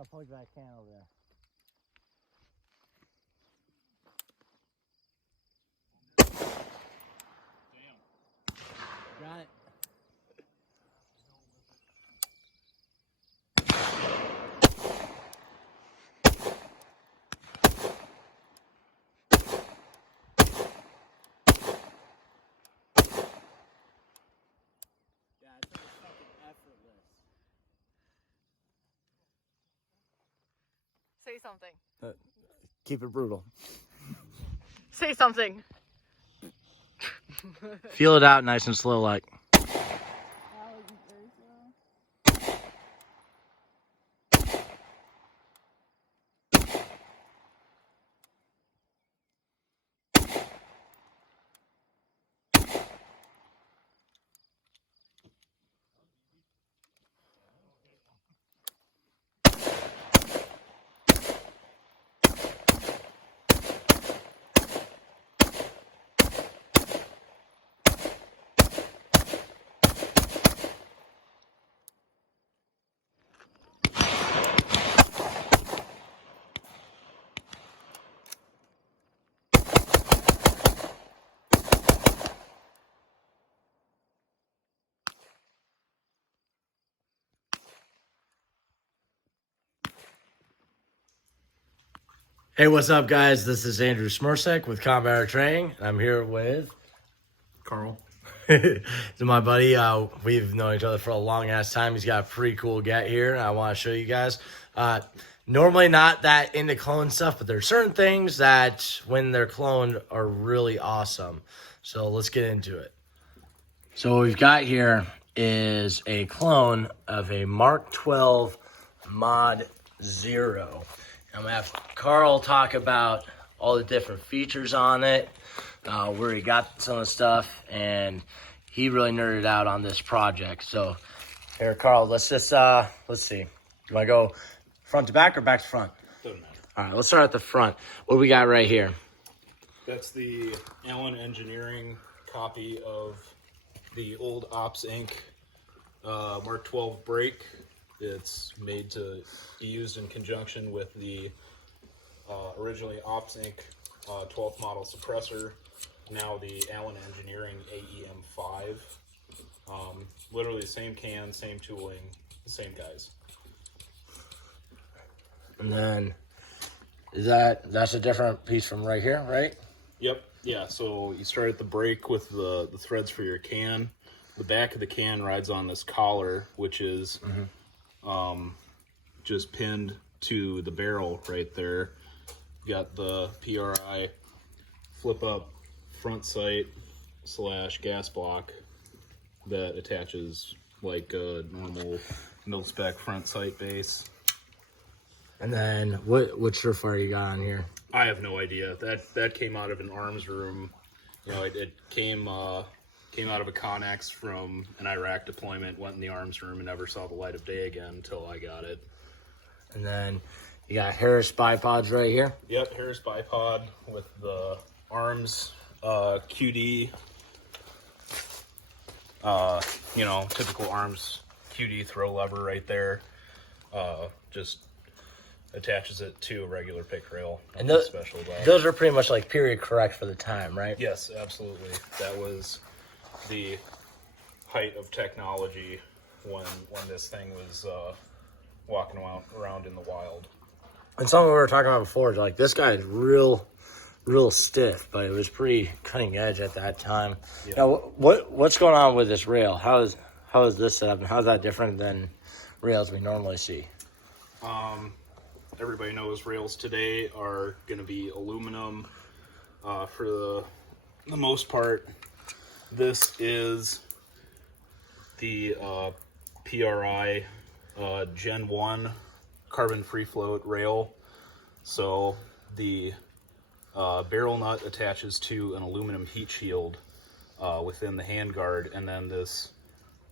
I'll plug that can over there. Damn. Got it. Yeah, it's like fucking effortless. Say something. Keep it brutal. Say something. Feel it out nice and slow like. Hey, what's up, guys? This is Andrew Smersek with Combat Art Training. I'm here with Carl. This is my buddy. We've known each other for a long ass time. He's got a pretty cool get here. I want to show you guys. Normally not that into clone stuff, but there's certain things that when they're cloned are really awesome. So let's get into it. So what we've got here is a clone of a MK12 Mod 0. I'm going to have Carl talk about all the different features on it, where he got some of the stuff, and he really nerded out on this project. So here, Carl, let's just, let's see. You want to go front to back or back to front? Doesn't matter. All right, let's start at the front. What do we got right here? That's the Allen Engineering copy of the old Ops Inc. MK12 brake. It's made to be used in conjunction with the originally Ops Inc. 12th model suppressor, now the Allen Engineering AEM5. Literally the same can, same tooling, the same guys. And then, that's a different piece from right here, right? Yep, yeah, so you start at the brake with the threads for your can. The back of the can rides on this collar, which is just pinned to the barrel right there. Got the PRI flip up front sight / gas block that attaches like a normal Mil-Spec front sight base. And then what surefire you got on here? I have no idea. That came out of an arms room. You know, it came out of a Connex from an Iraq deployment, went in the arms room and never saw the light of day again until I got it. And then you got Harris bipods right here. Yep, Harris bipod with the arms QD, you know, typical arms QD throw lever right there. Just attaches it to a regular pick rail. And those are pretty much like period correct for the time, right? Yes, absolutely. That was the height of technology when this thing was walking around in the wild. And something we were talking about before, like this guy is real stiff, but it was pretty cutting edge at that time. Yeah. Now, what's going on with this rail? How is this set up, and how's that different than rails we normally see? Everybody knows rails today are going to be aluminum for the most part. This is the PRI Gen 1 carbon free float rail. So the barrel nut attaches to an aluminum heat shield within the handguard, and then this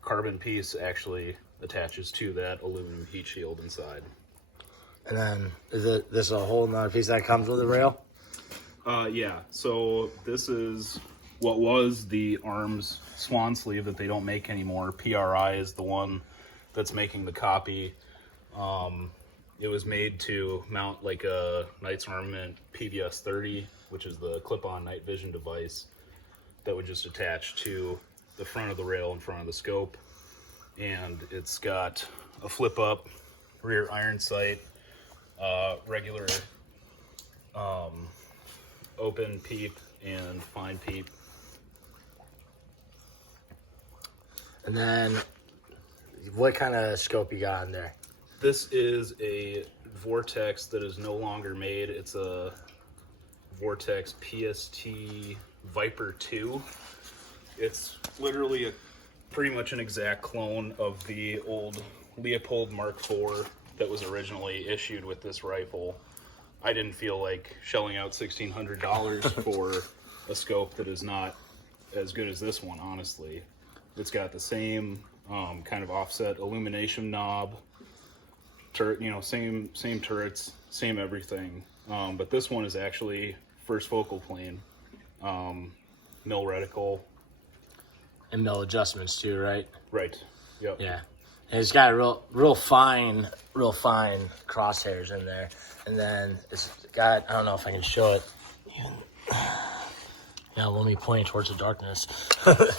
carbon piece actually attaches to that aluminum heat shield inside. And then this a whole nother piece that comes with the rail? Yeah, so this is what was the arms swan sleeve that they don't make anymore. PRI is the one that's making the copy. You It was made to mount like a Knight's Armament PVS 30, which is the clip-on night vision device that would just attach to the front of the rail in front of the scope. And it's got a flip-up rear iron sight, regular open peep and fine peep. And then, what kind of scope you got in there? This is a Vortex that is no longer made. It's a Vortex PST Viper 2. It's literally pretty much an exact clone of the old Leopold Mark IV that was originally issued with this rifle. I didn't feel like shelling out $1,600 for a scope that is not as good as this one, honestly. It's got the same kind of offset illumination knob, turret, you know, same turrets, same everything. But this one is actually first focal plane, mil reticle. And mil adjustments too, right? Right. Yep. Yeah. And it's got real fine crosshairs in there. And then it's got, I don't know if I can show it. Yeah, let me point towards the darkness. But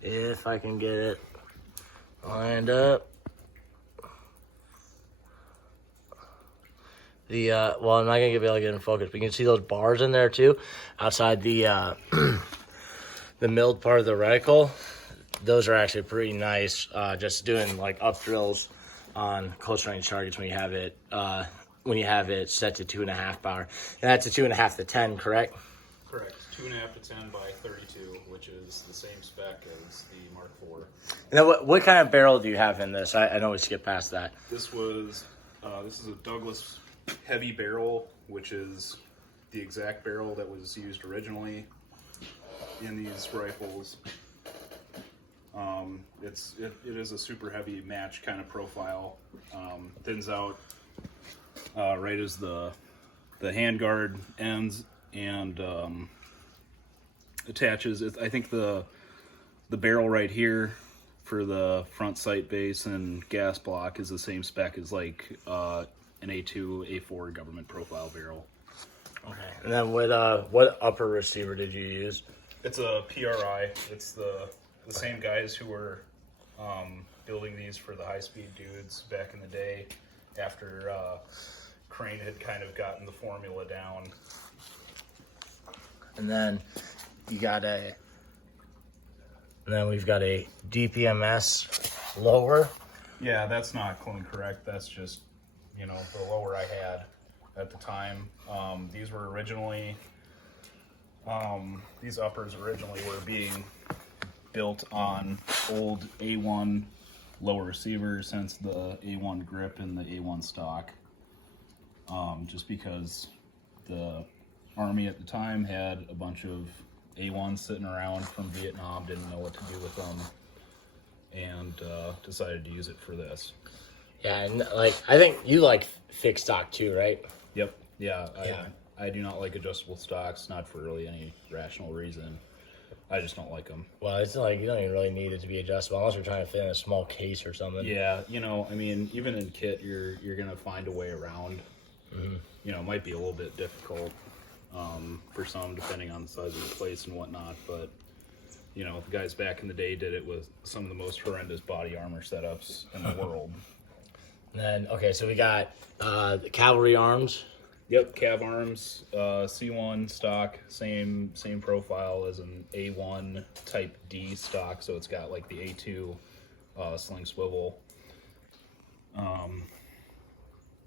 if I can get it lined up. Well, I'm not gonna be able to get in focus, but you can see those bars in there too, outside the the milled part of the reticle. Those are actually pretty nice. Just doing like up drills on close range targets when you have it set to 2.5 power. And that's a 2.5 to 10, correct? Correct. 2.5 to 10 by 32, which is the same spec as the Mark IV. Now, what kind of barrel do you have in this? I know we skipped past that. This is a Douglas heavy barrel, which is the exact barrel that was used originally in these rifles. It is a super heavy match kind of profile. Thins out right as the handguard ends and attaches. I think the barrel right here for the front sight base and gas block is the same spec as like an A2, A4 government profile barrel. Okay. And then what upper receiver did you use? It's a PRI. It's the same guys who were building these for the high-speed dudes back in the day after Crane had kind of gotten the formula down. And then we've got a DPMS lower. Yeah, that's not clone correct. That's just, you know, the lower I had at the time. These were originally, these uppers originally were being built on old A1 lower receivers, hence the A1 grip and the A1 stock. Just because the Army at the time had a bunch of A1s sitting around from Vietnam, didn't know what to do with them, and decided to use it for this. Yeah, and like I think you like thick stock too, right? Yep. Yeah. Yeah. I do not like adjustable stocks, not for really any rational reason. I just don't like them. Well, it's like you don't even really need it to be adjustable unless you're trying to fit in a small case or something. Yeah, you know, I mean, even in kit, you're gonna find a way around. Mm-hmm. You know, it might be a little bit difficult for some, depending on the size of the place and whatnot. But you know, the guys back in the day did it with some of the most horrendous body armor setups in the world. And then okay, so we got the cavalry arms. Yep, Cav Arms, C1 stock, same profile as an A1 Type D stock, so it's got like the A2 sling swivel,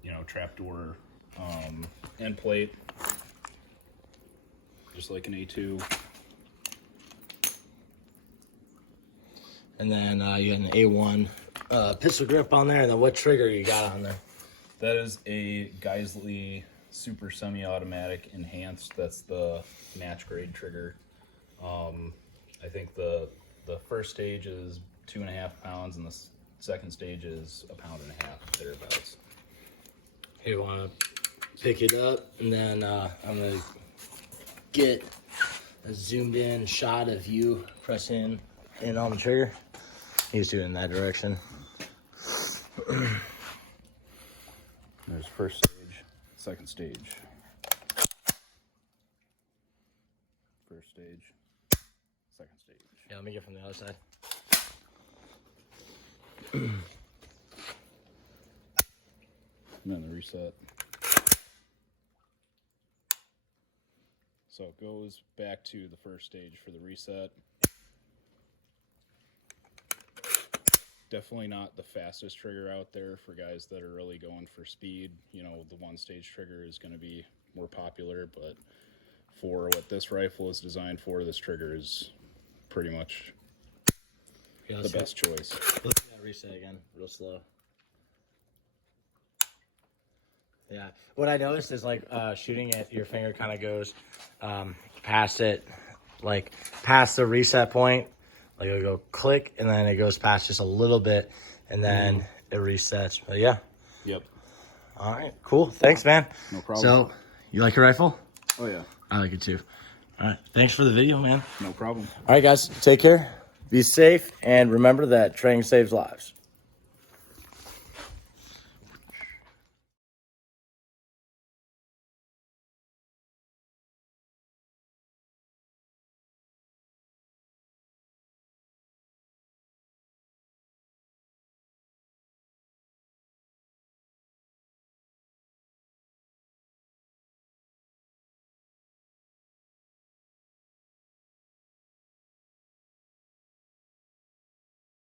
you know, trapdoor end plate, just like an A2. And then you got an A1 pistol grip on there, and then what trigger you got on there? That is a Geisley Super Semi-Automatic Enhanced. That's the match grade trigger. I think the first stage is 2.5 pounds, and the second stage is 1.5 pounds, thereabouts. Here, you want to pick it up, and then I'm gonna get a zoomed in shot of you pressing in on the trigger. You just do it in that direction. There's first stage, second stage. First stage, second stage. Yeah, let me get from the other side. And then the reset. So it goes back to the first stage for the reset. Definitely not the fastest trigger out there for guys that are really going for speed. You know, the one stage trigger is going to be more popular, but for what this rifle is designed for, this trigger is pretty much the best choice. Let's do that reset again, real slow. Yeah, what I noticed is like shooting it, your finger kind of goes past it, like past the reset point. Like it'll go click, and then it goes past just a little bit, and then it resets. But yeah. Yep. All right, cool. Thanks, man. No problem. So, you like your rifle? Oh yeah. I like it too. All right, thanks for the video, man. No problem. All right, guys, take care. Be safe, and remember that training saves lives.